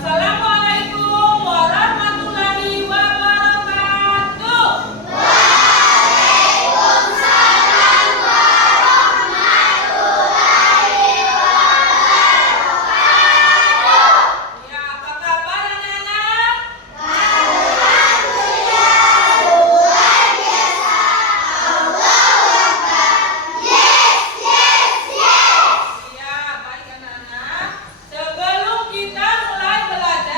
Assalamualaikum warahmatullahi wabarakatuh. Ya, apa kabar anak-anak? Ya, baik anak-anak. Sebelum kita mulai belajar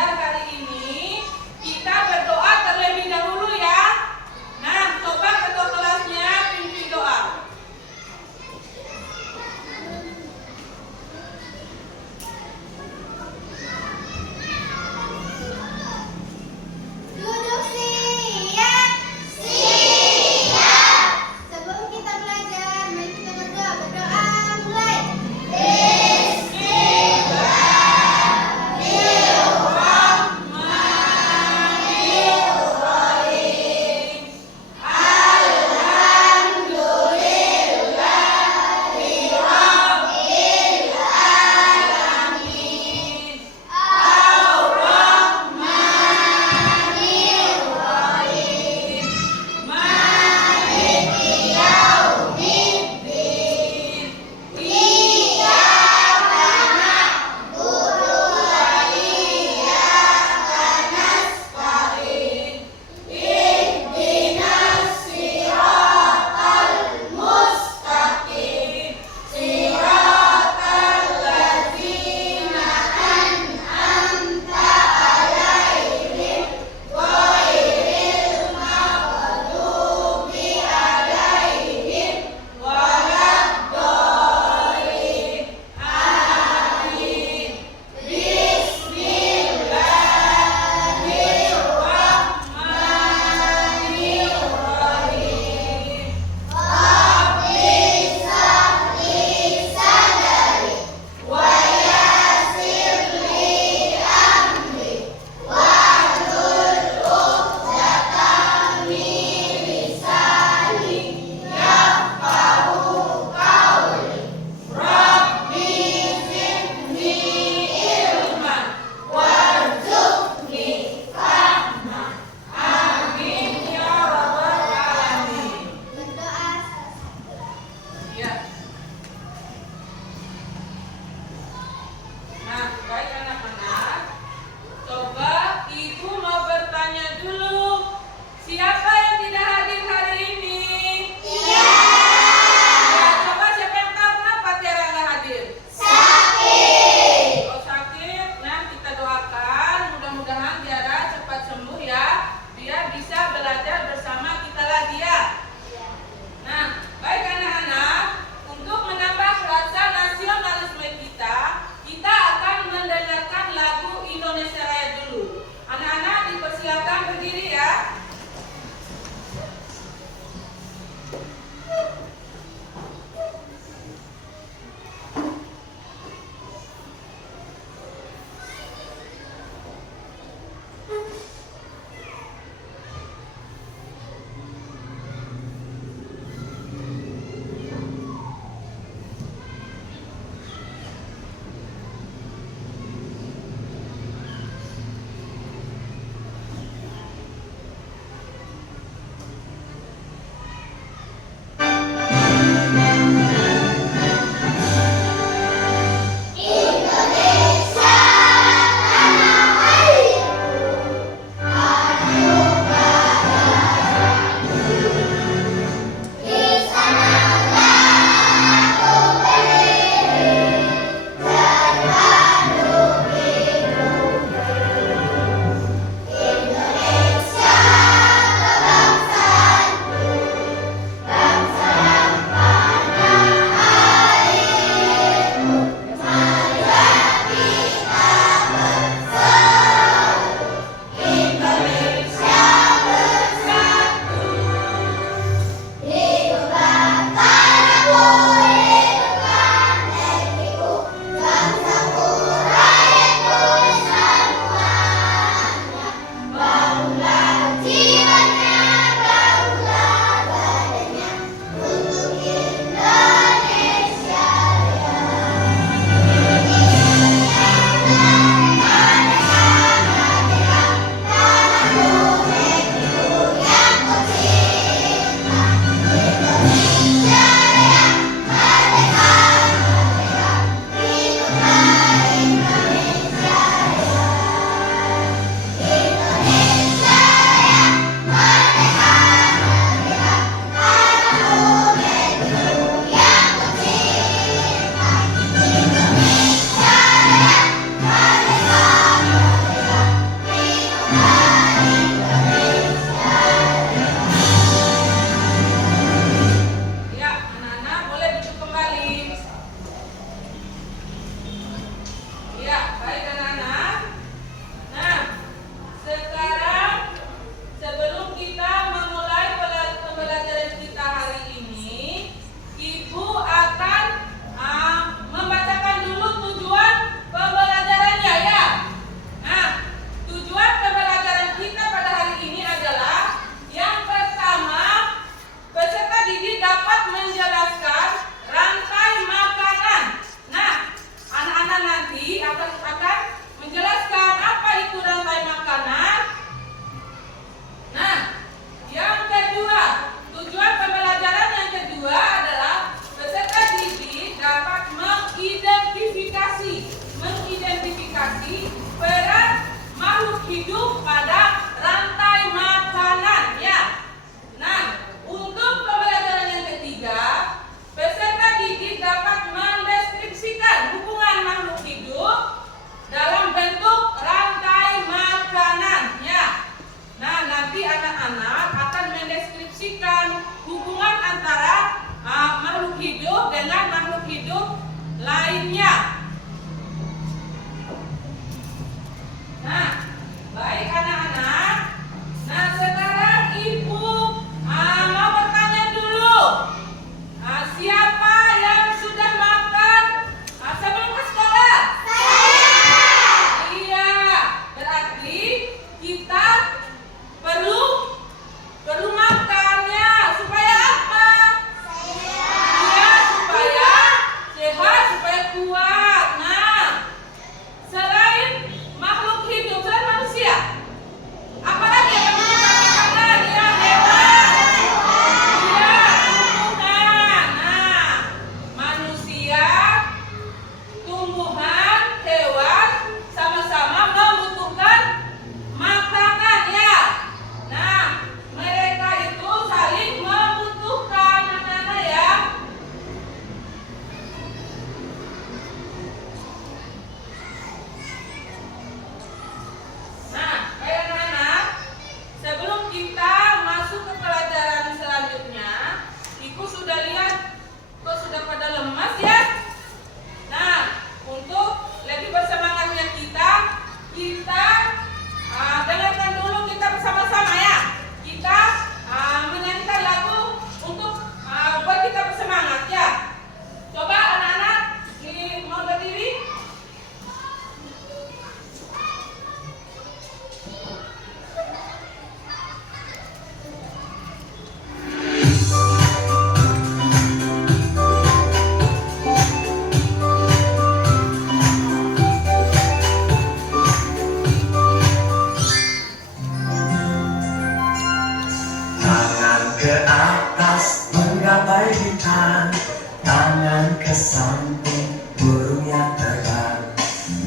ke samping, burung yang terbang.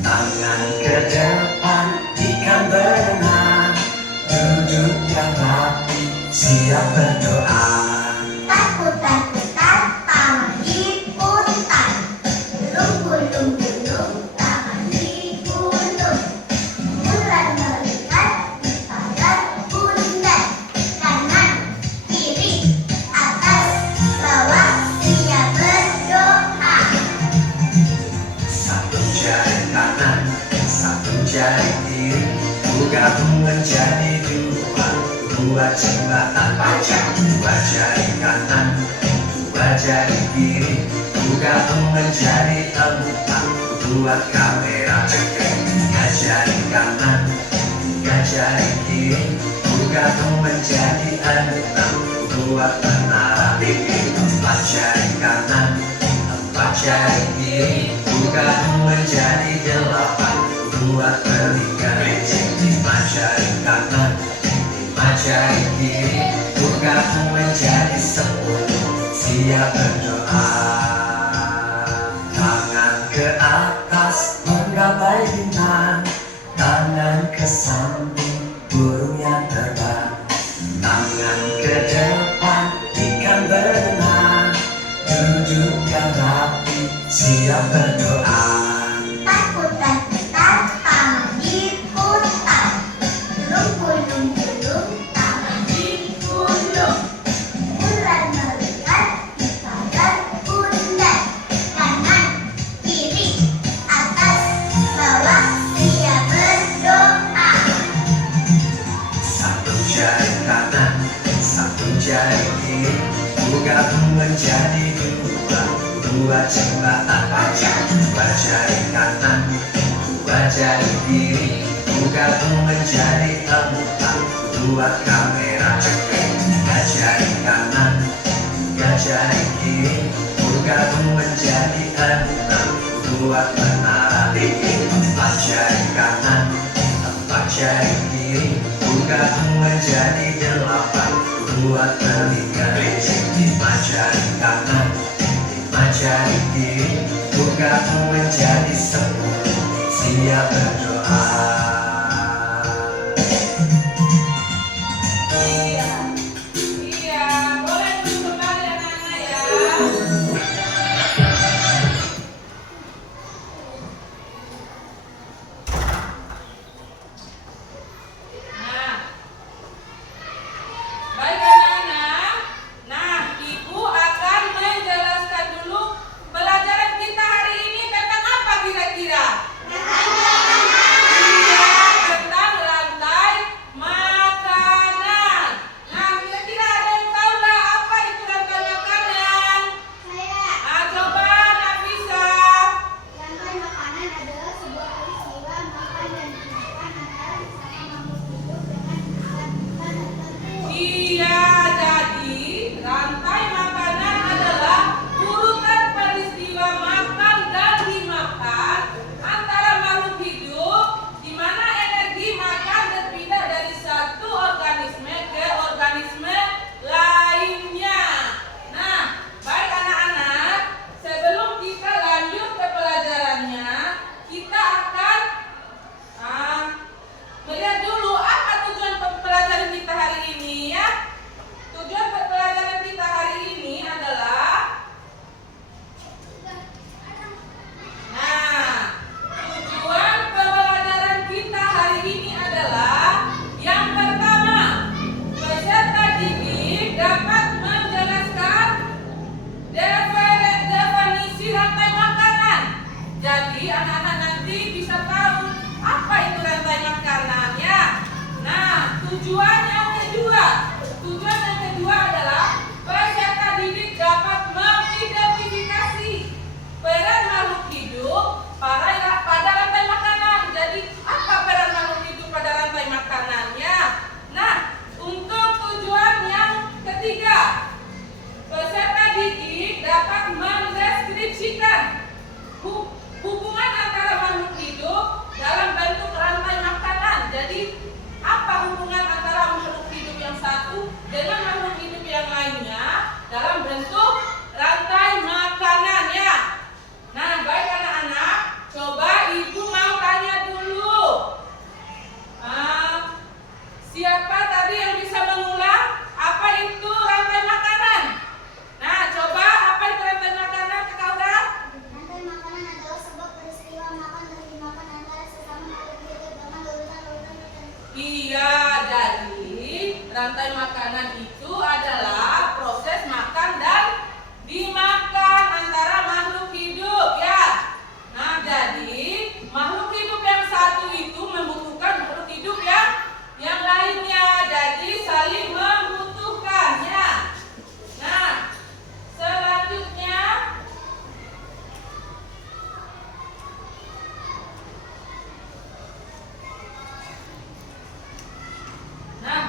Tangan ke depan, ikan berenang. Duduk yang rapi, siap berdoa. Takut-takutan, tangan diputar. Gulung-gulung, tangan digulung. Bulan melihat di pagar bundar. Kanan, kiri, atas, bawah, siap berdoa. Satu jari kanan, satu jari kiri, gabung menjadi dua. Dua jembatan panjang, dua jari kanan, dua jari kiri, gabung menjadi empat. Buat kamera cekrek, tiga jari kanan, tiga jari kiri, gabung menjadi enam. Buat menara TV, empat jari kanan, empat jari kiri, gabung menjadi delapan. Buat berikan rejim, lima jari kanan, lima jari kiri, gabung menjadi 10. Siap berdoa. Tangan ke atas menggapai bintang, tangan ke samping, burung yang terbang. Tangan ke depan, ikan berenang. Duduk yang rapi, siap berdoa. Takut-takutan, tangan diputar. Gulung-gulung, tangan digulung. Bulan melihat di pagar bundar. Kanan, kiri, atas, bawah, siap berdoa. Satu jari kanan, satu jari kiri, gabung menjadi dua. Dua jembatan panjang, dua jari kanan, dua jari kiri, gabung menjadi empat. Dua kamera cekrek, tiga jari kanan, tiga jari kiri, gabung menjadi enam. Dua menara TV, empat jari kanan, empat jari kiri, gabung menjadi delapan. Buat berikan rejim, lima jari kanan, lima jari kiri, gabung menjadi 10. Siap berdoa. Iya, iya, boleh duduk kembali anak-anak ya. Nah, baik anak-anak. Nah, Ibu akan menjelaskan dulu pelajaran kita hari ini tentang apa kira-kira? Iya, tentang rantai makanan. Nah, kira-kira ada yang tahu nggak apa itu rantai makanan? Ah, coba Nafisa. Rantai makanan adalah sebuah peristiwa makan dan dimakan antara sesama makhluk hidup dengan kebutuhan tertentu. Iya, jadi rantai makanan adalah urutan peristiwa makan dan dimakan antara makhluk hidup di mana energi makan berpindah dari satu organisme ke organisme lainnya. Nah, baik anak-anak, sebelum kita lanjut ke pelajarannya, kita akan melihat dulu apa tujuan pelajaran kita hari ini ya. Tujuan pelajaran kita hari ini adalah tujuan pembelajaran kita hari ini adalah yang pertama, peserta didik dapat menjelaskan definisi rantai makanan. Jadi anak-anak nanti bisa tahu apa itu rantai makanan ya. Nah, tujuan yang kedua adalah peserta didik dapat mengidentifikasi peran makhluk hidup pada rantai makanan. Jadi apa peran makhluk hidup pada rantai makanannya? Nah, untuk tujuan yang ketiga, peserta didik dapat mendeskripsikan hubungan antara makhluk hidup dalam bentuk rantai makanan. Jadi apa hubungan antara makanan itu adalah proses makan dan dimakan antara makhluk hidup ya. Nah, jadi makhluk hidup yang satu itu membutuhkan makhluk hidup yang lainnya. Jadi saling membutuhkan ya. Nah, selanjutnya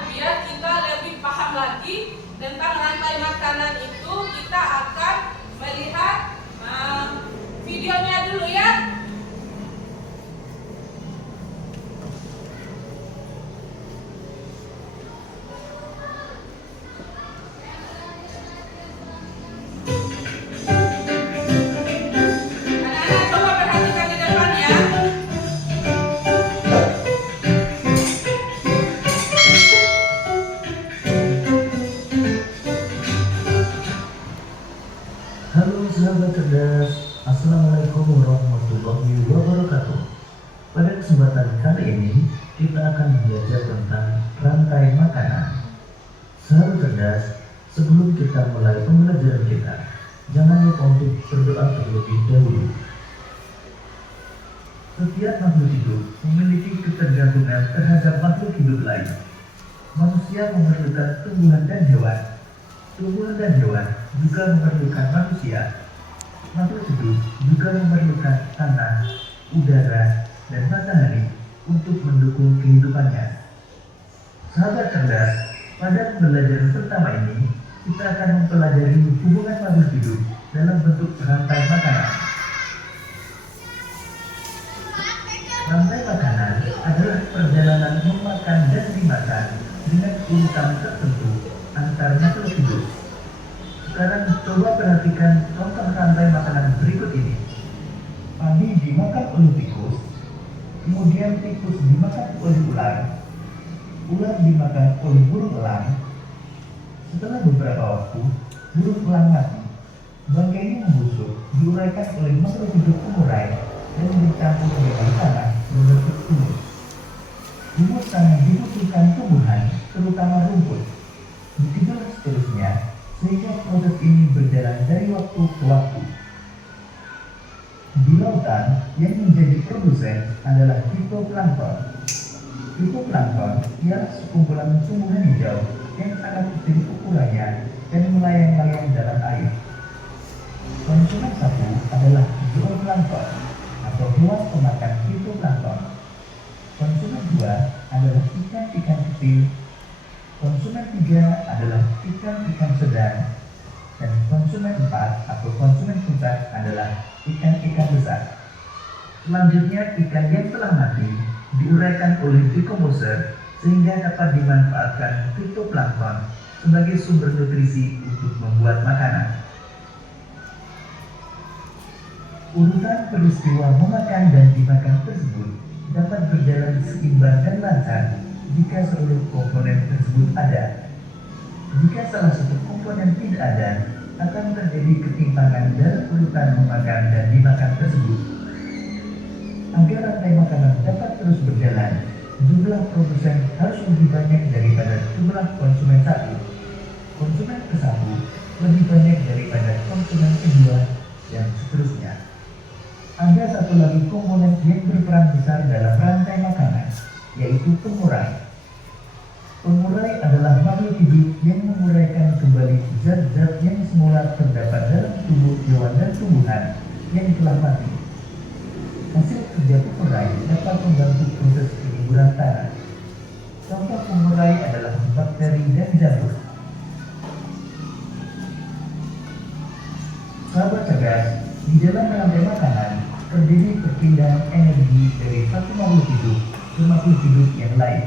biar kita lebih paham lagi tentang rantai makanan itu, kita akan melihat videonya dulu ya. Anak-anak coba perhatikan di depan ya. Halo sahabat cerdas, Assalamualaikum warahmatullahi wabarakatuh. Pada kesempatan kali ini kita akan belajar tentang rantai makanan. Sahabat cerdas, sebelum kita mulai pembelajaran kita, jangan lupa untuk berdoa terlebih dahulu. Setiap makhluk hidup memiliki ketergantungan terhadap makhluk hidup lain. Manusia memerlukan tumbuhan dan hewan. Tumbuhan dan hewan juga memerlukan manusia. Makhluk hidup juga memerlukan tanah, udara, dan matahari untuk mendukung kehidupannya. Sahabat cerdas, pada pembelajaran pertama ini, kita akan mempelajari hubungan makhluk hidup dalam bentuk rantai makanan. Rantai makanan adalah perjalanan memakan dan dimakan dengan urutan tertentu antar makhluk hidup. Sekarang coba perhatikan contoh rantai makanan berikut ini. Padi dimakan oleh tikus, kemudian tikus dimakan oleh ular, ular dimakan oleh burung elang. Setelah beberapa waktu, burung elang mati. Bangkainya membusuk, diuraikan oleh makhluk hidup pengurai dan dicampur dengan tanah membentuk humus. Humus sangat dibutuhkan tumbuhan, terutama rumput. Begitulah seterusnya, sehingga proses ini berjalan dari waktu ke waktu. Di lautan, yang menjadi produsen adalah fitoplankton. Fitoplankton ialah sekumpulan tumbuhan hijau yang sangat kecil ukurannya dan melayang-layang dalam air. Konsumen satu adalah zooplankton atau hewan pemakan fitoplankton. Konsumen dua adalah ikan-ikan kecil. Konsumen tiga adalah ikan-ikan sedang. Dan konsumen 4 atau konsumen pusat adalah ikan-ikan besar. Selanjutnya, ikan yang telah mati diuraikan oleh dekomposer sehingga dapat dimanfaatkan fitoplankton sebagai sumber nutrisi untuk membuat makanan. Urutan peristiwa memakan dan dimakan tersebut dapat berjalan seimbang dan lancar jika seluruh komponen tersebut ada. Jika salah satu komponen tidak ada, akan terjadi ketimpangan dalam urutan memakan dan dimakan tersebut. Agar rantai makanan dapat terus berjalan, jumlah produsen harus lebih banyak daripada jumlah konsumen satu. Konsumen ke satu lebih banyak daripada konsumen kedua, dan seterusnya. Ada satu lagi komponen yang berperan besar dalam rantai makanan, yaitu pengurai. Pengurai adalah makhluk hidup yang menguraikan kembali zat-zat yang semula terdapat dalam tubuh hewan dan tumbuhan yang telah mati. Hasil kerja pengurai dapat membantu proses penyuburan tanah. Contoh pengurai adalah bakteri dan jamur. Sahabat cerdas, di dalam rantai makanan terjadi perpindahan energi dari satu makhluk hidup ke makhluk hidup yang lain.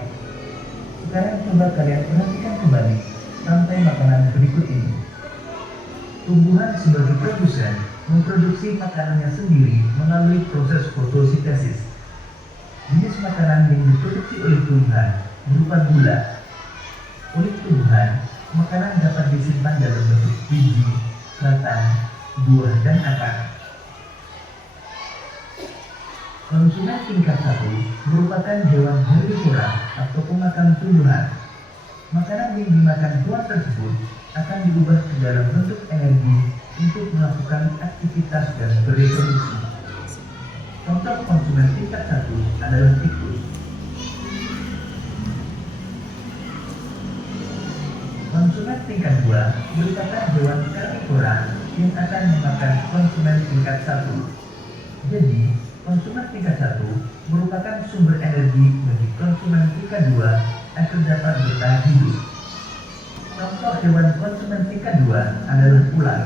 Sekarang coba kalian perhatikan kembali rantai makanan berikut ini. Tumbuhan sebagai produsen memproduksi makanannya sendiri melalui proses fotosintesis. Jenis makanan yang diproduksi oleh tumbuhan berupa gula. Oleh tumbuhan, makanan dapat disimpan dalam bentuk biji, batang, buah, dan akar. Konsumen tingkat 1 merupakan hewan herbivora atau pemakan tumbuhan. Makanan yang dimakan hewan tersebut akan diubah ke dalam bentuk energi untuk melakukan aktivitas dan bereproduksi. Contoh konsumen tingkat 1 adalah tikus. Konsumen tingkat 2 merupakan hewan karnivora yang akan memakan konsumen tingkat 1. Jadi, konsumen tingkat 1 merupakan sumber energi bagi konsumen tingkat 2 agar dapat bertahan hidup. Contoh hewan konsumen tingkat 2 adalah ular.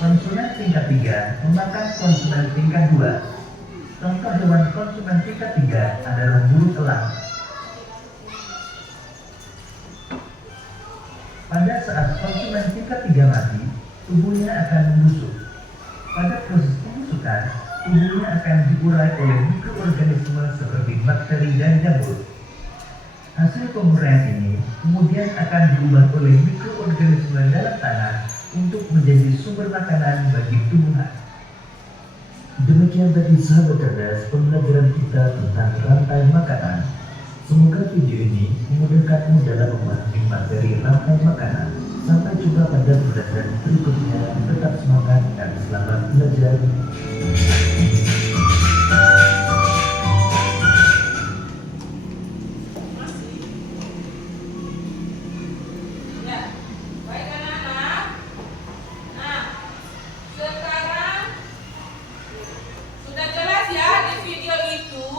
Konsumen tingkat 3 memakan konsumen tingkat 2. Contoh hewan konsumen tingkat 3 adalah burung elang. Pada saat konsumen tingkat 3 mati, tubuhnya akan membusuk. Pada proses pembusukan, tubuhnya akan diurai oleh mikroorganisme seperti bakteri dan jamur. Hasil penguraian ini kemudian akan diubah oleh mikroorganisme dalam tanah untuk menjadi sumber makanan bagi tumbuhan. Demikian tadi sahabat cerdas pembelajaran kita tentang rantai makanan. Semoga video ini memudahkanmu dalam memahami materi rantai makanan. Sampai jumpa pada pembelajaran berikutnya. Tetap semangat dan selamat belajar. Ya, baik anak-anak. Nah, sekarang sudah jelas ya di video itu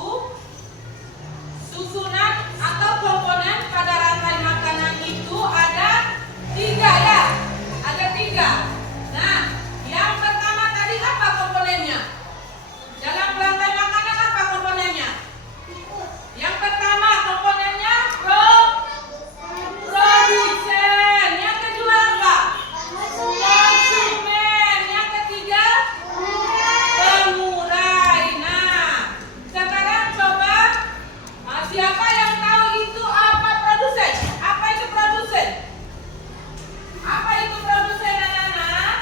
susunan atau komponen pada rantai makanan itu ada 3 ya. Ada 3. Nah, yang pertama tadi apa komponennya? Dalam rantai makanan apa komponennya? Yang pertama komponennya produsen. Yang kedua apa? Konsumen. Yang ketiga pengurai. Nah, sekarang coba siapa yang tahu itu apa produsen? Apa itu produsen? Apa itu produsen anak-anak?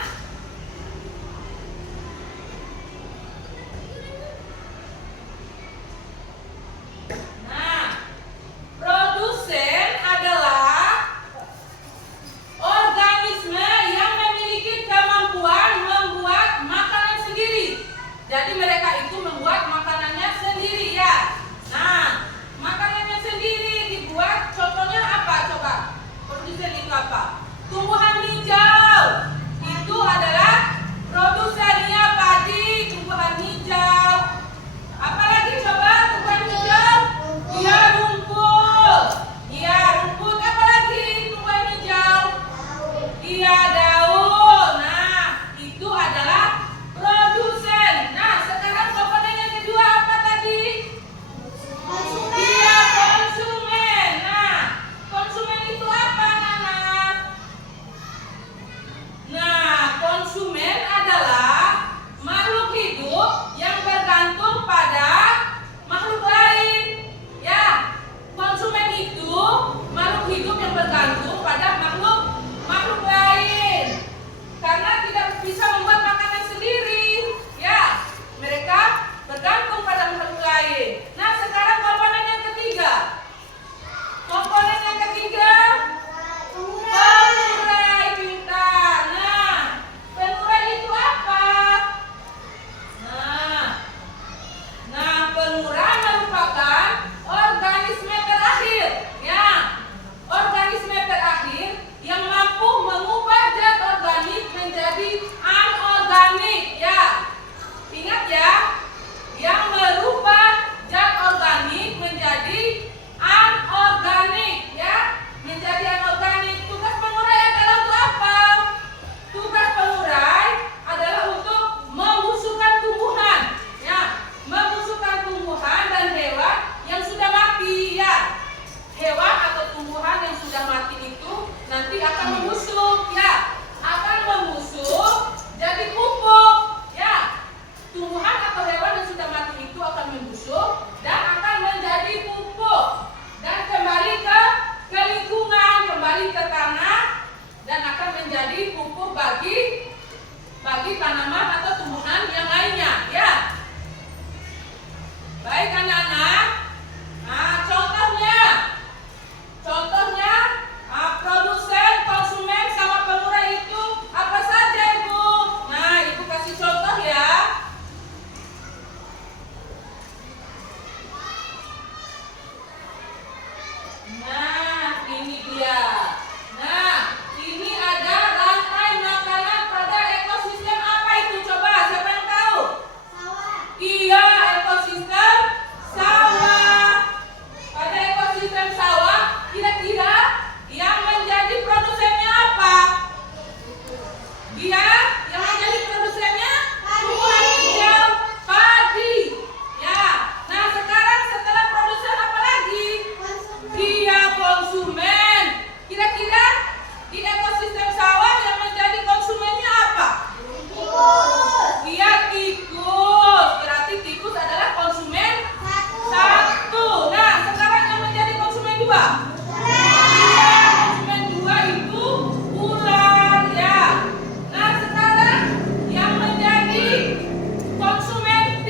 Nah, produsen adalah organisme yang memiliki kemampuan membuat makanan sendiri. Jadi mereka itu membuat makanannya sendiri ya. Nah, makanannya sendiri dibuat, contohnya apa coba? Produsen itu apa? Tumbuhan hijau. Itu adalah produsennya padi, tumbuhan hijau. Apalagi coba tumbuhan hijau? Iya rumput. Iya rumput. Apalagi tumbuhan hijau? Iya daun. Nah, itu adalah produsen. Nah, sekarang komponennya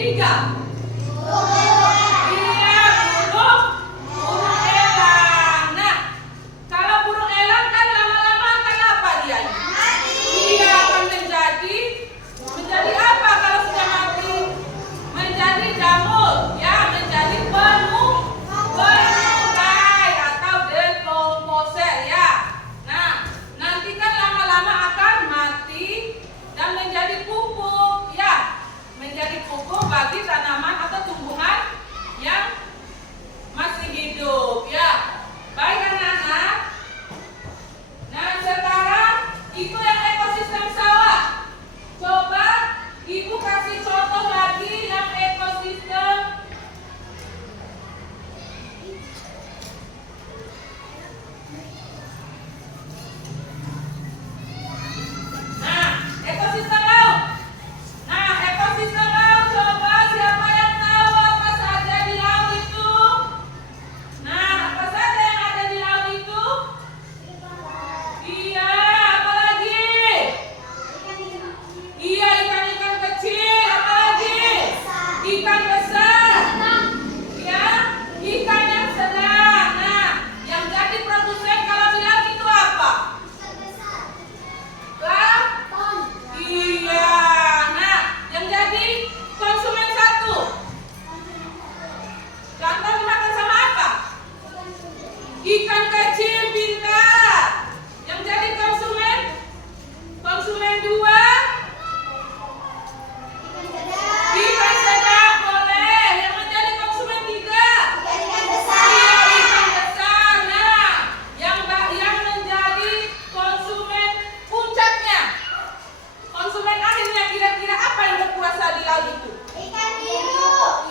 tiga. Iya, burung elang. Nah, kalau burung elang kan lama-lama akan apa dia? Dia akan menjadi apa kalau sudah mati? Menjadi jamur, ya, menjadi pemurai atau dekomposer, ya. Nah, nanti kan lama-lama akan mati dan menjadi pupuk, ya, menjadi pupuk bagi tanaman atau tumbuhan yang masih hidup, ya. Baik anak-anak. Nah, sekarang itu yang ekosistem sawah. Coba ibu kasih contoh lagi yang ekosistem. Nah, ekosistem laut. Nah, ekosistem laut, coba siapa yang tahu apa saja di laut itu? Nah, apa saja yang ada di laut itu? Iya, apa lagi? Iya, ikan-ikan kecil, apa lagi? Ikan besar. Ya, ikan yang sedang. Nah, yang jadi produsen kalau di laut itu apa? Iya. Nah, yang jadi konsumen satu. Contoh dimakan sama apa? Ikan kecil, pintar. Yang jadi konsumen dua. Ikan sedang boleh. Yang menjadi konsumen tiga. Iya, ikan besar. Nah, yang menjadi konsumen puncaknya. Konsumen akhirnya kira-kira apa yang berkuasa di laut itu?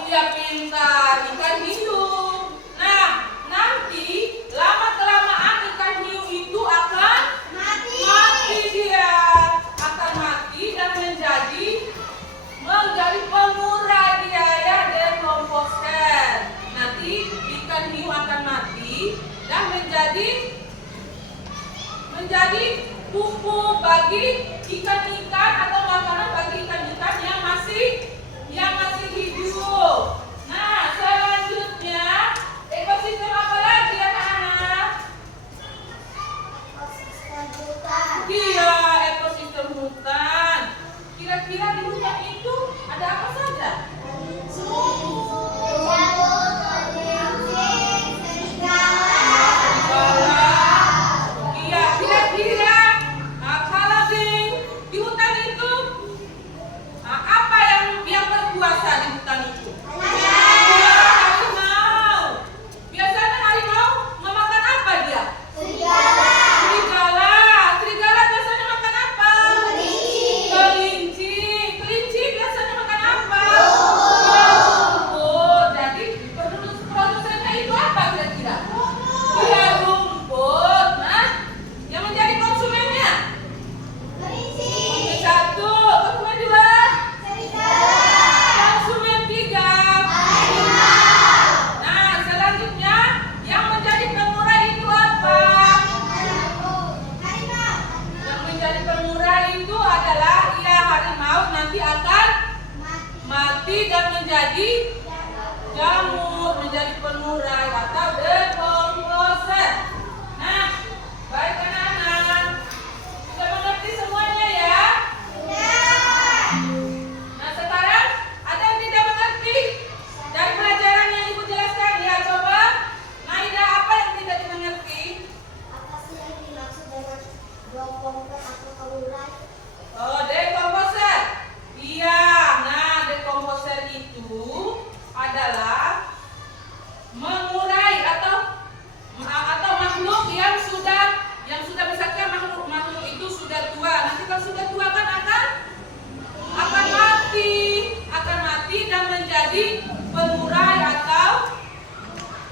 Iya, pintar, ikan hiu. Nah, nanti lama-kelamaan ikan hiu itu akan mati dia. Akan mati dan menjadi pengurai dia, ya, dekomposer. Nanti ikan hiu akan mati dan menjadi pupuk bagi ikan-ikan atau makanan bagi ikan-ikan yang masih hidup. Nah, selanjutnya ekosistem apa lagi anak-anak? Iya, ekosistem hutan. Kira-kira di hutan itu ada apa saja? Iya, kira-kira kalau di hutan itu apa yang berkuasa di hutan itu? Iya, harimau. Biasanya harimau memakan apa dia? Serigala. Serigala biasanya makan apa? Kelinci. Kelinci biasanya makan apa? Rumput. Jadi produsennya itu apa kira-kira? Iya, rumput. Nah, yang menjadi konsumennya? Konsumen satu, konsumen dua, konsumen tiga. Nah, selanjutnya yang menjadi pengurai itu apa? Yang menjadi pengurai itu adalah harimau nanti akan mati dan menjadi jamur, menjadi pengurai atau dekomposer. Nah, baik anak-anak, sudah mengerti semuanya ya? Nah, sekarang ada yang tidak mengerti dari pelajaran yang ibu jelaskan? Ya, coba Naida, apa yang tidak dimengerti? Oh, dekomposer. Iya, nah, dekomposer itu adalah mengurai atau makhluk yang sudah misalkan makhluk itu sudah tua. Nanti kalau sudah tua kan akan mati dan menjadi pengurai atau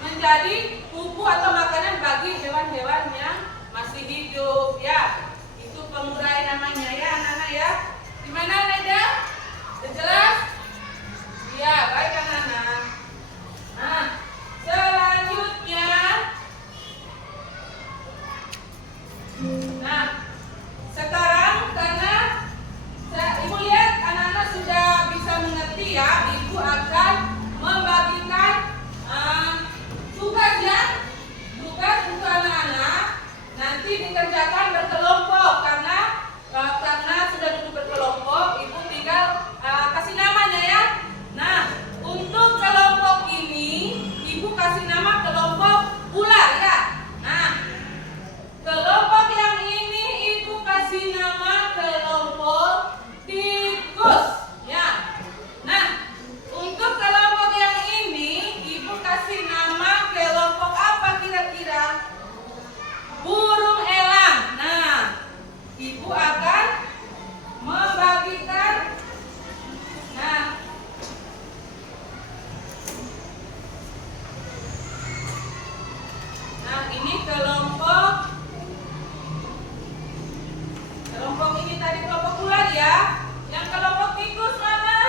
menjadi pupuk atau makanan bagi hewan-hewan yang masih hidup, ya. Itu pengurai namanya, ya anak-anak, ya. Gimana Naida? Sudah jelas? Ya, baik anak-anak. Nah, selanjutnya sekarang karena ibu lihat anak-anak sudah bisa mengerti, ya, ibu ibu akan membagikan tugas untuk anak-anak nanti dikerjakan berkelompok karena sudah duduk berkelompok, ibu tinggal kasih namanya ya. Nah, untuk kelompok ini ibu kasih nama kelompok ular ya. Nah, kelompok yang ini ibu kasih nama kelompok tikus ya. Nah, untuk kelompok yang ini ibu kasih nama kelompok apa kira-kira? Burung elang. Nah, ibu akan membagikan. Nah, ini kelompok ini tadi kelompok ular ya. Yang kelompok tikus mana?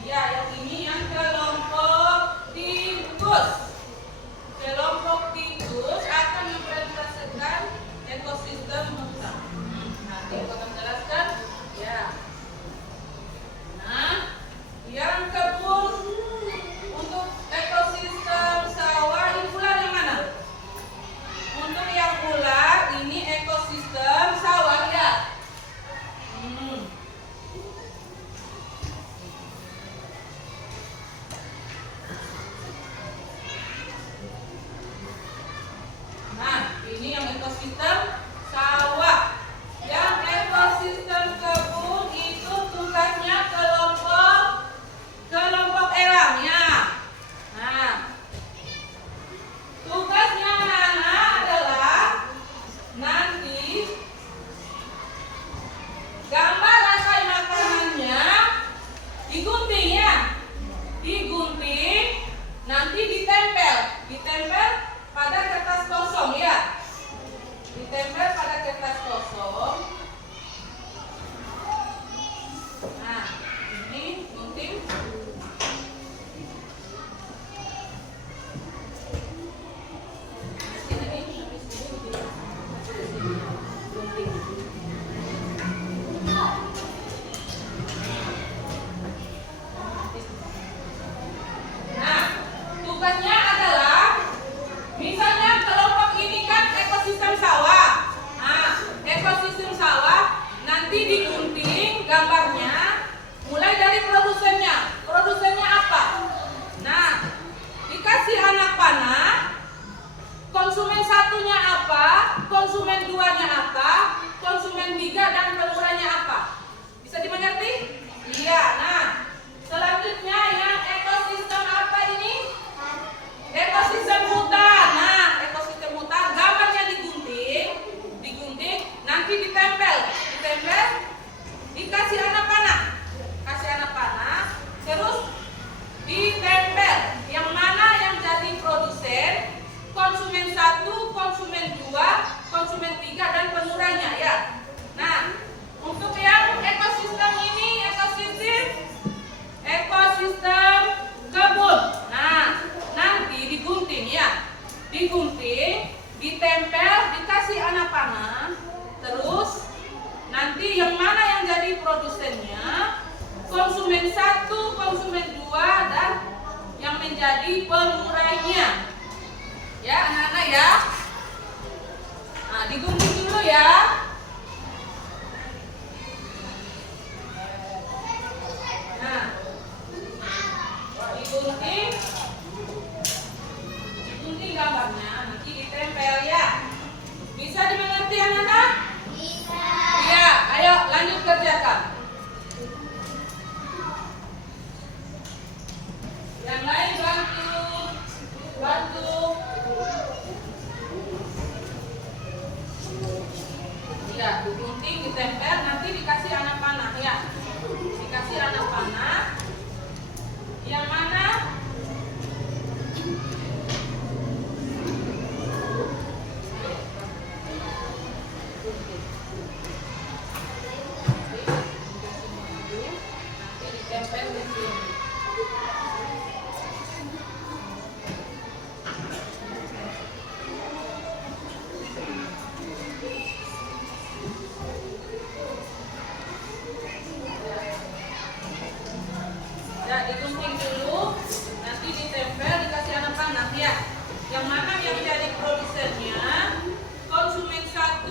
Iya, yang ini yang kelompok tikus. Kelompok tikus akan mempresentasikan ekosistem hutan. Nanti aku akan jelaskan ya. Nah, yang kebun untuk ekosistem sawah ini ular yang mana? Untuk yang ular ini ekosistem sawah ya. Nah, ini yang ekosistem sawah. Yang ekosistem kebun itu tugasnya kelompok elang ya. Nah, tugasnya anak-anak adalah nanti gambar rantai makanannya digunting ya. Digunting, nanti ditempel pada kertas kosong ya. Ditempel pada kertas kosong. Nah, ini gunting. Nah, tugasnya adalah misalnya kelompok ini kan ekosistem sawah. Nah, ekosistem sawah nanti digunting gambarnya mulai dari produsennya. Produsennya apa? Nah, dikasih anak panah. Konsumen satunya apa? Konsumen duanya apa? Konsumen tiga dan peluranya apa? Bisa dimengerti? Iya. Nah, selanjutnya yang ekosistem apa ini? Ekosistem hutan. Nah, ekosistem hutan gambarnya digunting, nanti ditempel, dikasih anak panah, terus ditempel. Yang mana yang jadi produsen? Konsumen satu, konsumen dua, konsumen tiga dan peluranya ya. Nah, untuk yang ekosistem ini ekosistem kebun. Nah, nanti digunting ya. Ditempel, dikasih anak panah. Terus nanti yang mana yang jadi produsennya? Konsumen satu, konsumen dua dan yang menjadi pelurainya. Ya, anak-anak ya. Nah, digunting dulu ya. Nah, digunting gambarnya, nanti ditempel ya. Bisa dimengerti anak-anak? Bisa. Iya, ayo lanjut kerjakan. Yang lain bantu. Ya, digunting, ditempel, nanti dikasih anak panah ya. Dikasih anak panah. Yang mana gunting dulu, nanti ditempel, dikasih anak panah ya. Yang mana yang jadi produsennya? Konsumen 1,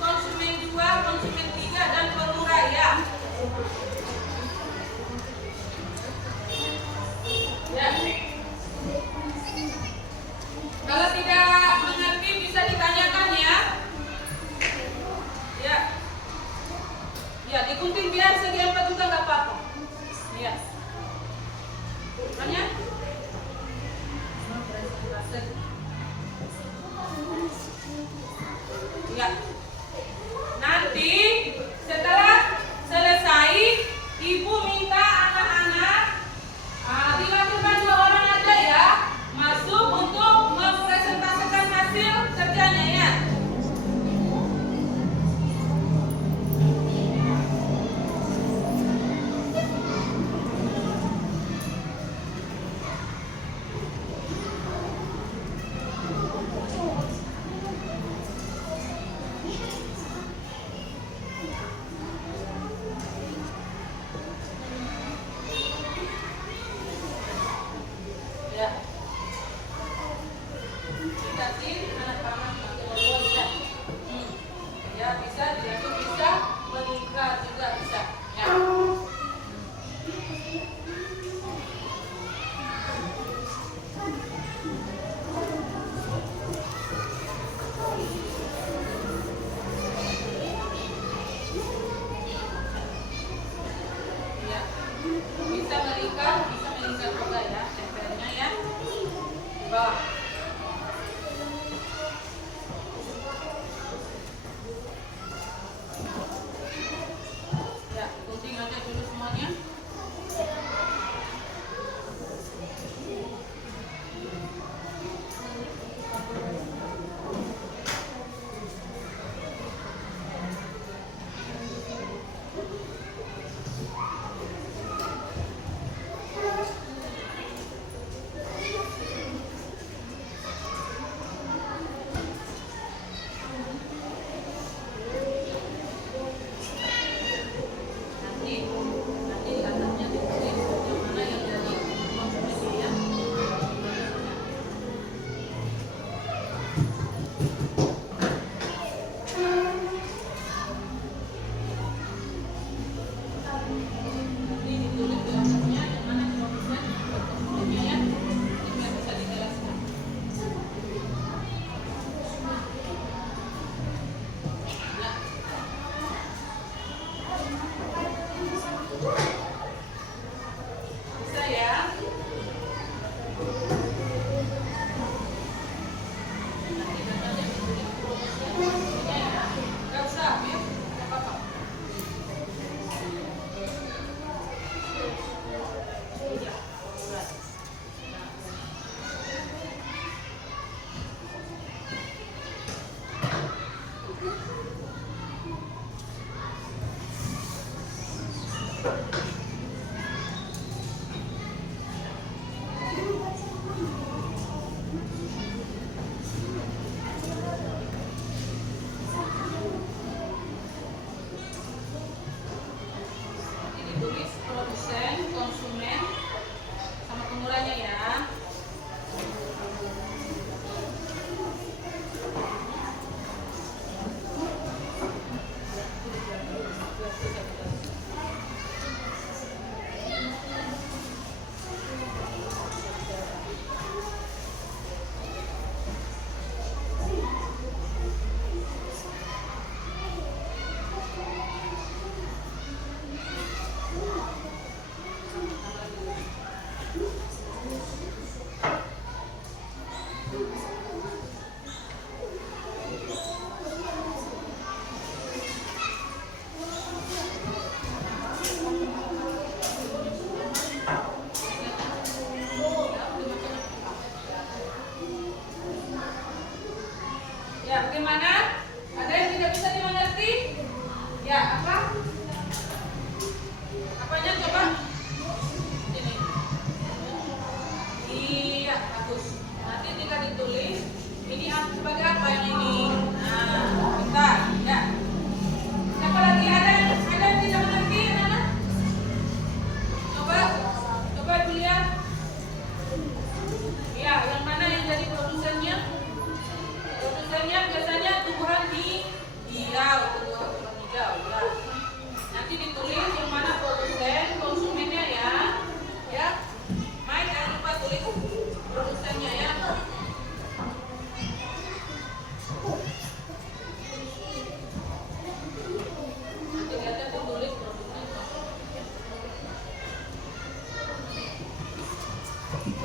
konsumen 2, konsumen 3, dan pemurah ya. Ya. Kalau tidak mengerti bisa ditanyakan ya. Ya. Ya, digunting biar segi 4 juga nggak apa-apa. Ya. Tanya? Ya. Nanti setelah selesai, ibu minta anak-anak diwakilkan 2 orang aja ya, masuk untuk mempresentasikan hasil kerjanya ya. Ya. Dikasih anak panah pakai lolong ya. Ya bisa, diatur bisa, mengikat juga bisa. Ya. Ya. Bisa mengikat juga ya, tempelnya ya.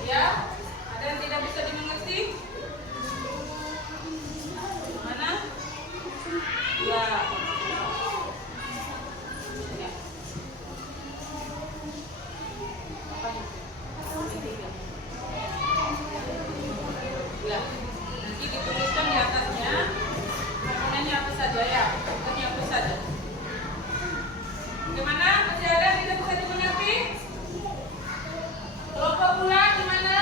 Ya, ada yang tidak bisa dimengerti? Mana? Ya. Ya. Apa itu? Tiga. Ya. Nanti dituliskan di atasnya komponennya apa saja ya. Komponennya apa saja. Bagaimana? Masih ada yang tidak bisa dimengerti? Kelompok bulan gimana?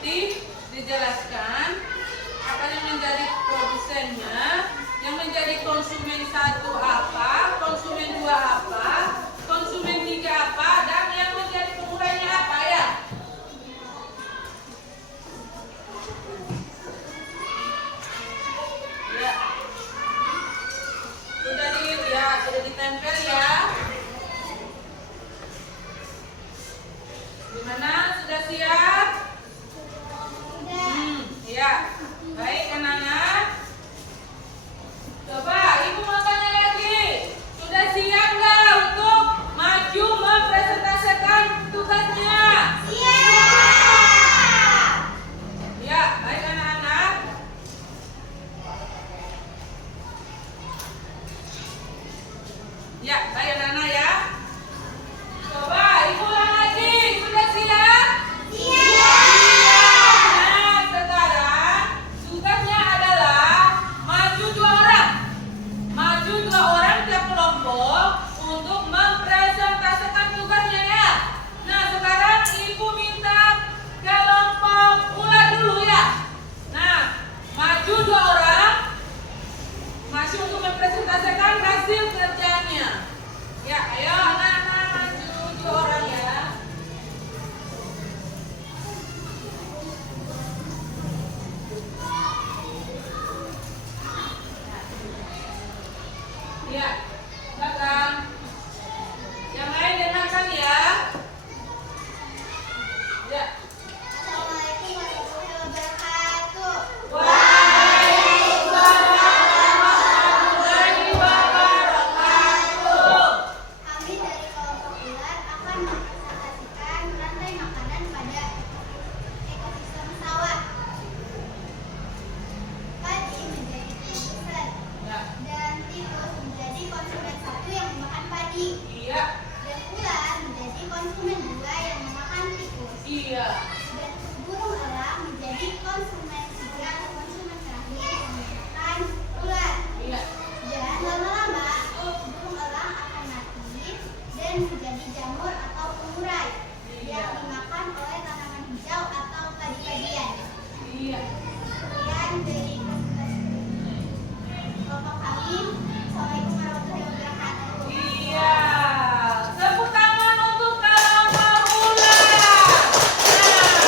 nanti dijelaskan apa yang menjadi produsennya, yang menjadi konsumen 1 apa, konsumen 2 apa, konsumen 3 apa, dan yang menjadi pemurahnya apa ya. Ya. Sudah ditempel ya. Gimana? Sudah siap? Ya. Baik anak-anak. Coba Ibu mau tanya lagi. Sudah siap nggak untuk maju mempresentasikan tugasnya? Siap. Ya, baik anak-anak. Ya, baik anak-anak ya. Coba Ibu ulang lagi. Sudah siap? Nah, sekarang tugasnya adalah maju 2 orang. Maju 2 orang tiap kelompok untuk mempresentasikan tugasnya ya. Nah, sekarang Ibu minta kelompok ular dulu ya. Nah, maju 2 orang. Maju untuk mempresentasikan hasil kerjanya. Ya, ayo anak-anak maju 2 orang ya. Ya, belakang. Yang lain dengarkan ya. Ya. Assalamualaikum warahmatullahi wabarakatuh. Warahmatullahi wabarakatuh. Kami dari kelompok ular akan mempresentasikan rantai makanan pada ekosistem sawah. Padi menjadi produsen Ya. dan tikus menjadi konsumen 1 yang memakan padi. Iya. Dan ular menjadi konsumen 2 yang memakan tikus. Iya. Dan burung elang menjadi konsumen 3 atau konsumen terakhir yang memakan ular. Iya. Dan lama-lama burung elang akan mati dan menjadi jamur atau pengurai yang dimakan oleh tanaman hijau atau padi-padian. Iya. Sekian dari kelompok kami. Assalamualaikum warahmatullahi wabarakatuh. Iya. Tepuk tangan untuk kelompok ular. Nah,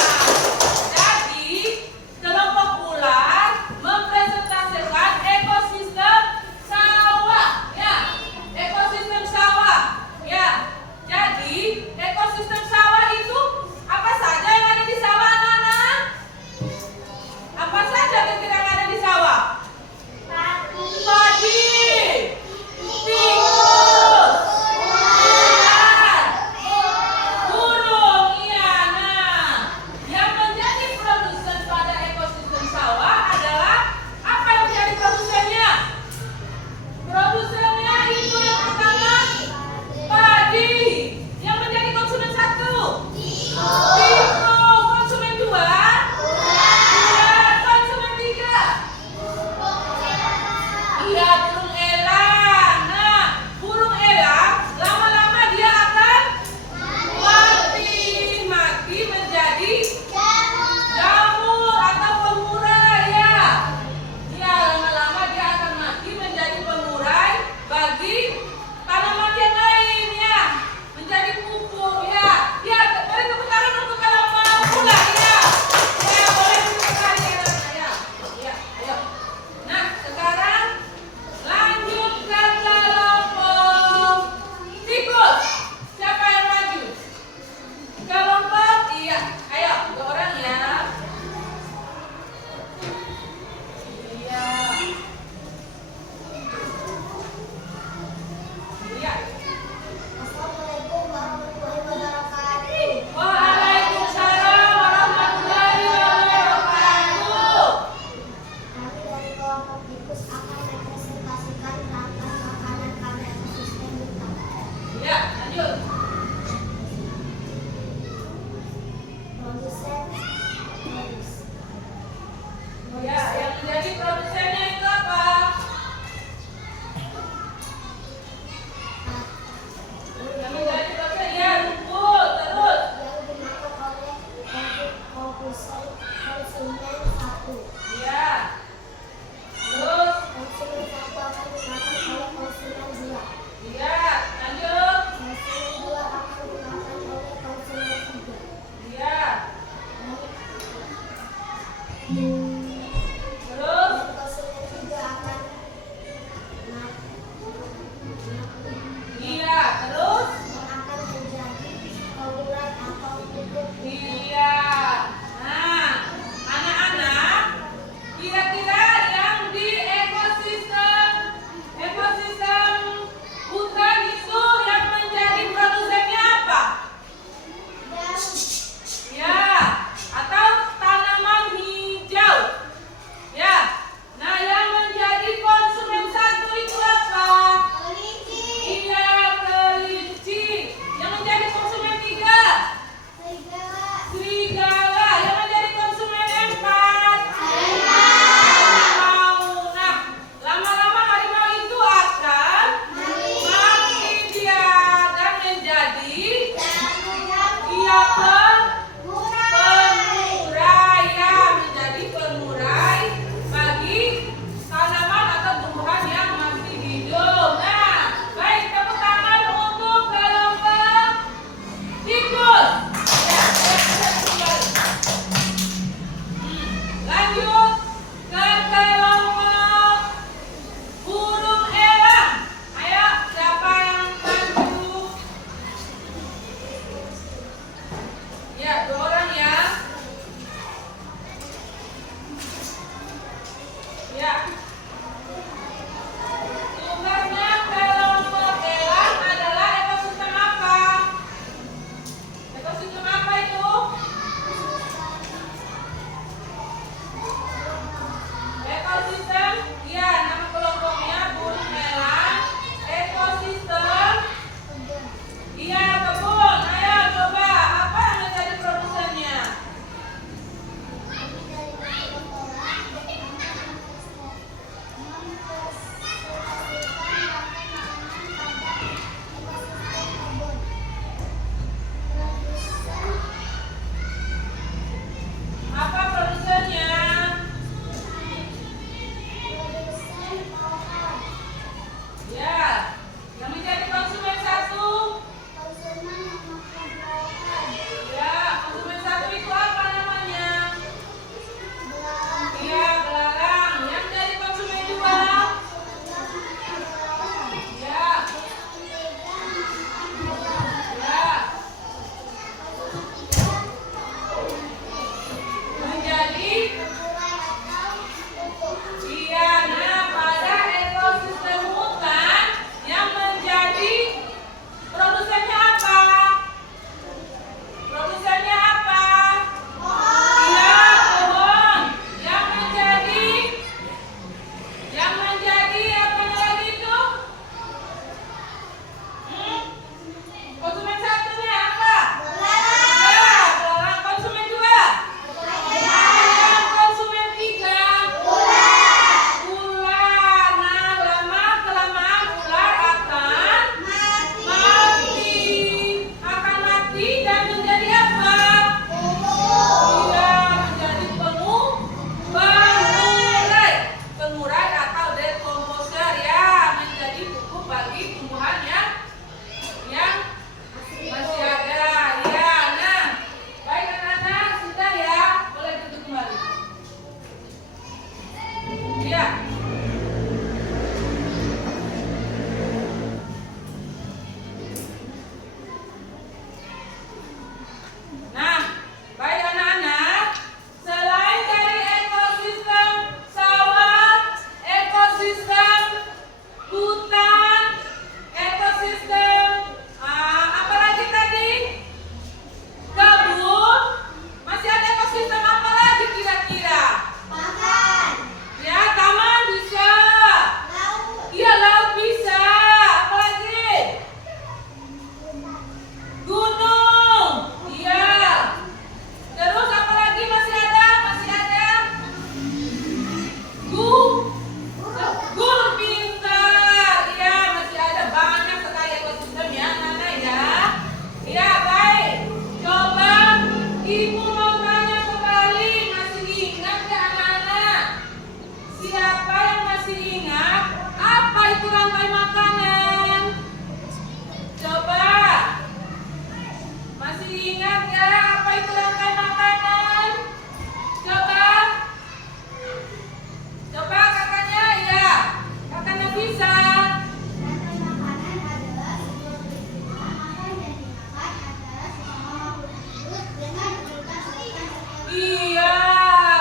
Iya,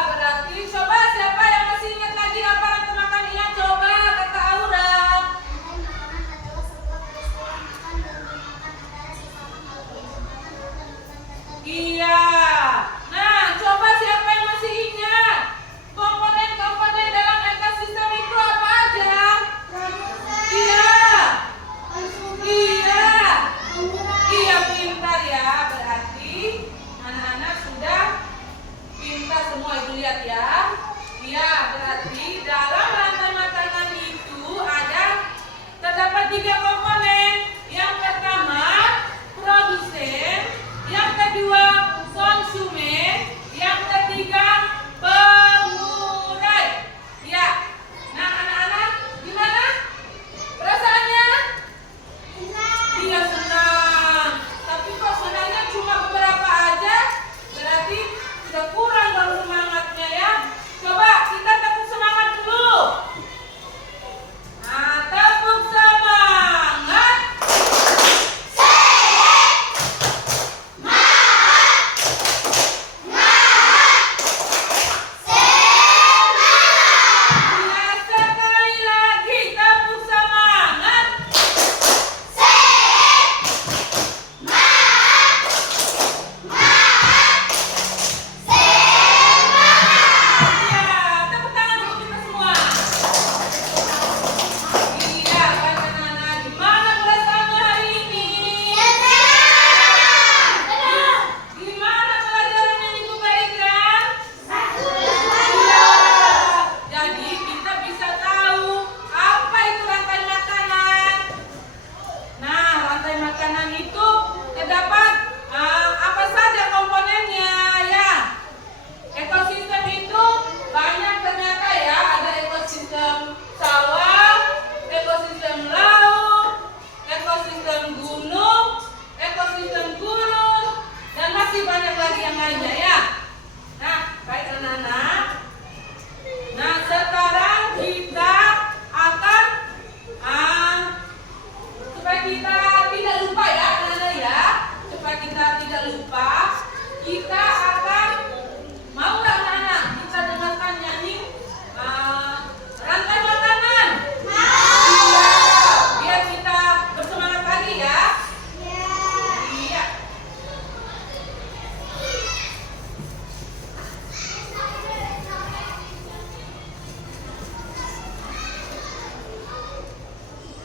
berarti coba siapa yang masih ingat lagi apa rantai makan iya? Coba kata Aura. Rantai makanan adalah sebuah peristiwa makan dan dimakan antara sesama makhluk hidup dengan urutan-urutan tertentu. Iya. Nah, coba siapa yang masih ingat? Komponen-komponen dalam ekosistem itu apa aja? Iya. Iya. Iya, pintar ya. Berarti anak-anak sudah pintar semua, itu lihat ya. Iya, berarti dalam rantai makanan itu terdapat 3 komponen. Yang pertama, produsen. Yang kedua, konsumen. Yang ketiga, pengurai. Ya. Nah, anak-anak, gimana perasaannya? Iya, senang. Tapi kok senangnya cuma beberapa aja? Berarti sudah kurang dong semangatnya ya. Coba kita tepuk semangat dulu. Nah, tepuk semangat. Ya, sekali lagi tepuk semangat. Ya, tepuk tangan untuk kita semua. Iya, kan anak-anak, gimana perasaannya hari ini? Gimana pelajaran yang Ibu berikan? Iya. Jadi kita bisa tahu apa itu rantai makanan. Nah, rantai makanan itu terdapat apa saja komponennya ya. Ekosistem itu banyak ternyata ya, ada ekosistem sawah, ekosistem laut, ekosistem gunung, ekosistem gurun, dan masih banyak lagi yang lainnya ya. Nah, baik anak-anak. Nah, sekarang kita akan supaya kita tidak lupa ya anak-anak ya, supaya kita tidak lupa, kita akan mau nggak anak-anak kita dengarkan nyanyi rantai makanan? Iya, biar kita bersemangat lagi ya. Iya.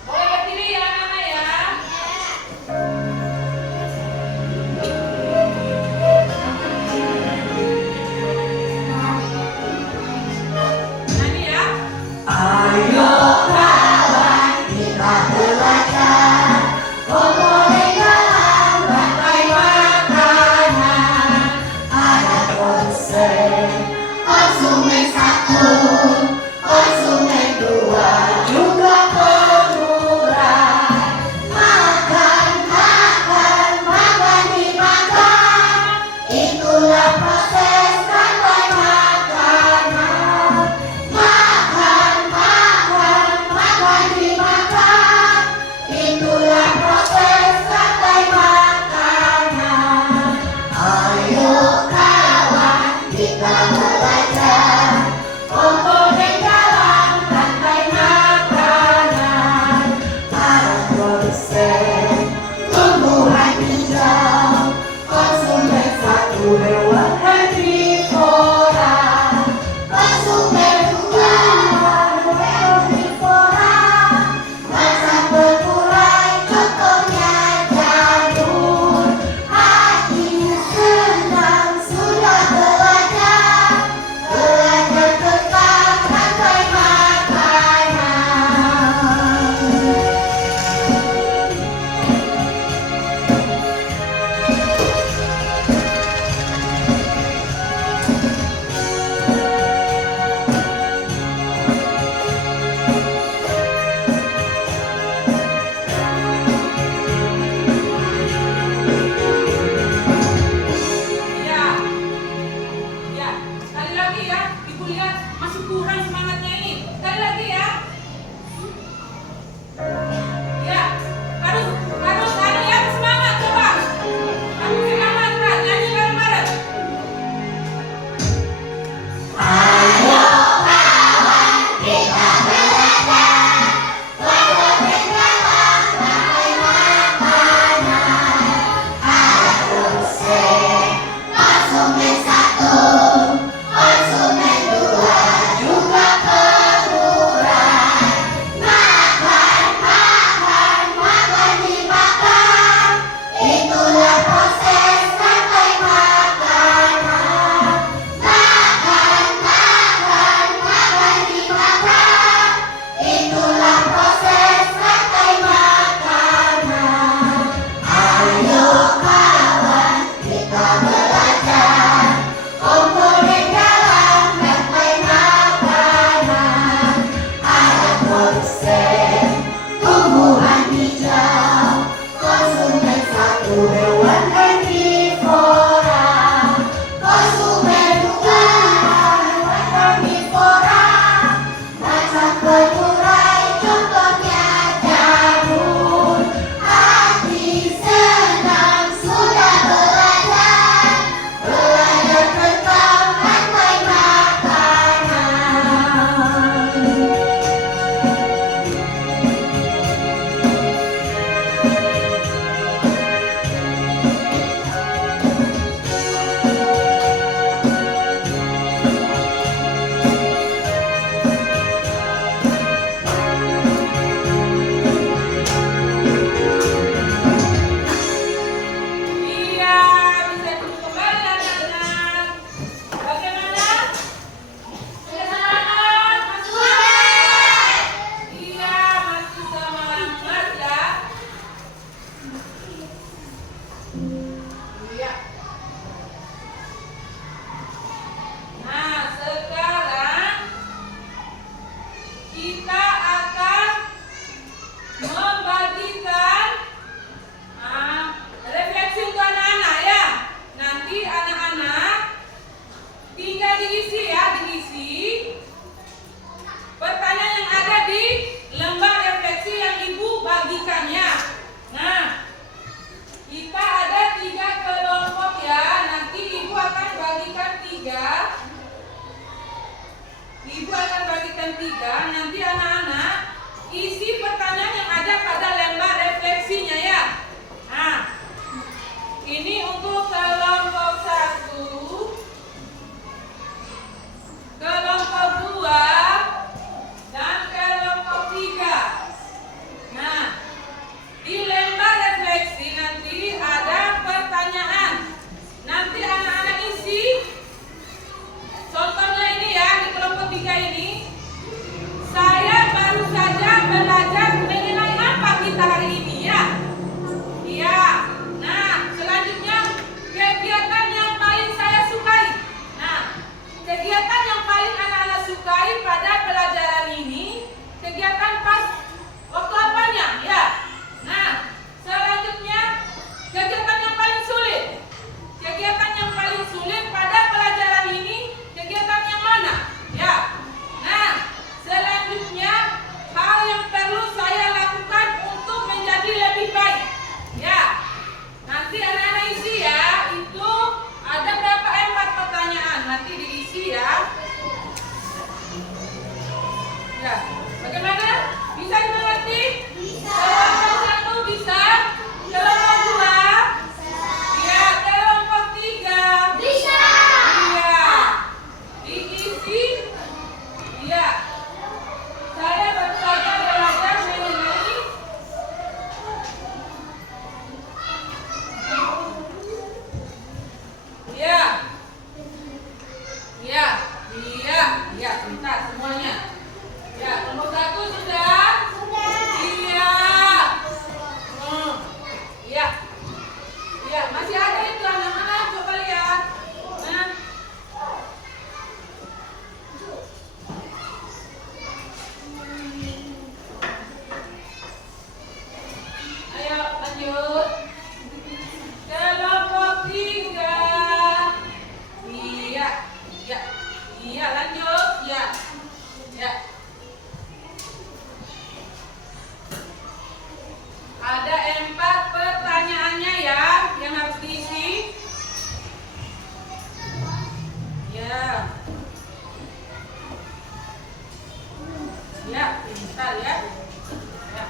Boleh berdiri ya anak-anak ya. Nyanyi ya. Ayo kawan kita belajar komponen dalam rantai makanan. Ada produsen, konsumen 1, konsumen 2, juga pengurai. Makan, makan, makan dimakan. Itulah proses rantai makanan. Makan, makan, makan dimakan. Itulah proses rantai makanan. Ayo kawan kita belajar komponen diisi ya, diisi pertanyaan yang ada di lembar refleksi yang Ibu bagikannya. Nah, kita ada 3 kelompok ya. Nanti Ibu akan bagikan 3. Ibu akan bagikan 3. Nanti anak-anak isi pertanyaan yang ada pada lembar refleksinya ya. Nah, ini untuk kelompok 1, kelompok 2, dan kelompok 3. Nah, di lembar refleksi nanti ada pertanyaan. Nanti anak-anak isi. Contohnya ini ya, di kelompok 3 ini. Saya baru saja belajar mengenai apa kita hari ini ya. Iya. Nah, selanjutnya kegiatan yang paling saya sukai. Nah, kegiatan yang paling anak-anak sukai pada pelajaran ini, kegiatan pas waktu apanya ya. Nah, selanjutnya kegiatan yang paling sulit. Kegiatan yang paling sulit pada pelajaran ini, kegiatan yang mana? Ya. Nah, selanjutnya hal yang perlu saya lakukan untuk menjadi lebih baik. Ya. Nanti anak-anak isi ya. Itu ada berapa 4 pertanyaan. Nanti diisi ya. Ya. Bagaimana? Bisa dimengerti? Bisa. Kelompok 1 bisa. Kelompok 2. Ya, kelompok 3. Bisa. Iya. Diisi. Iya. Saya baru saja belajar mengenai iya. Iya. Iya. Iya, sebentar semuanya. Ya, nomor 1 sudah. Iya. Iya. Iya, masih ada itu anak-anak, coba lihat. Nah. Ayo lanjut. Kelompok 3. Iya. Ya. Iya, lanjut. Ya. Ya. Ada 4 pertanyaannya ya yang harus diisi. Ya. Ya, pintar ya. Ya.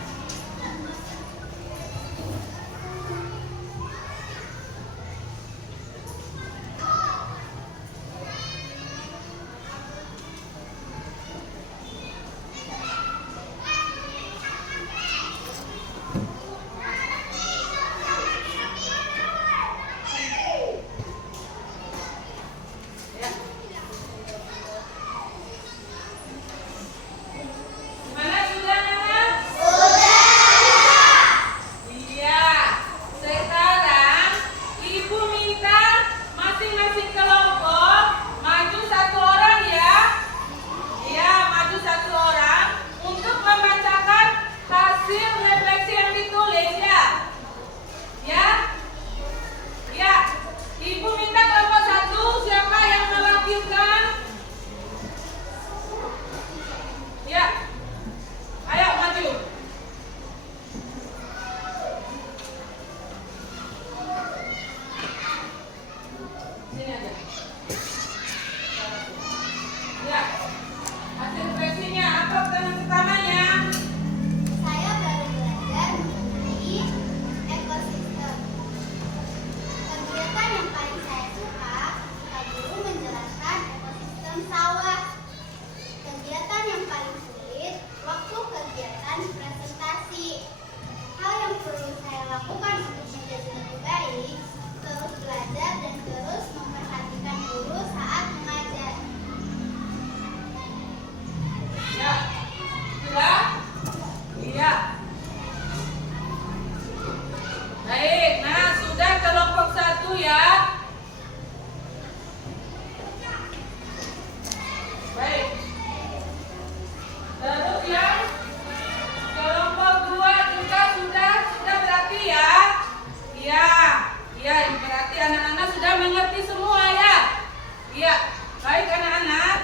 Baik anak-anak.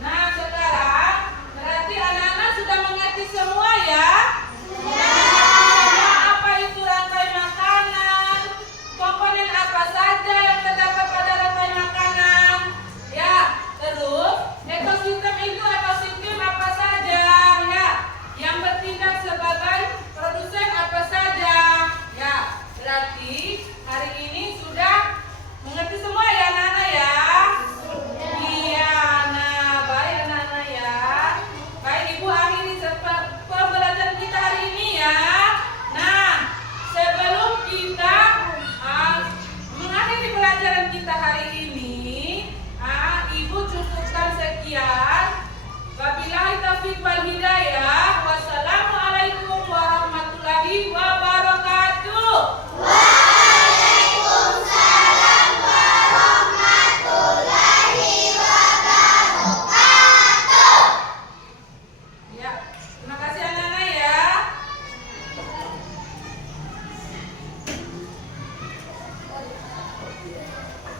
Nah sekarang berarti anak-anak sudah mengerti semua ya? Semua apa itu rantai makanan, komponen apa saja yang terdapat pada rantai makanan, ya. Terus ekosistem itu ekosistem apa saja, ya? Yang bertindak sebagai produsen apa saja, ya. Berarti hari ini sudah mengerti semua ya anak-anak ya? Iya, nah baik anak-anak ya. Baik Ibu akhiri pembelajaran kita hari ini ya. Nah, sebelum kita mengakhiri pelajaran kita hari ini,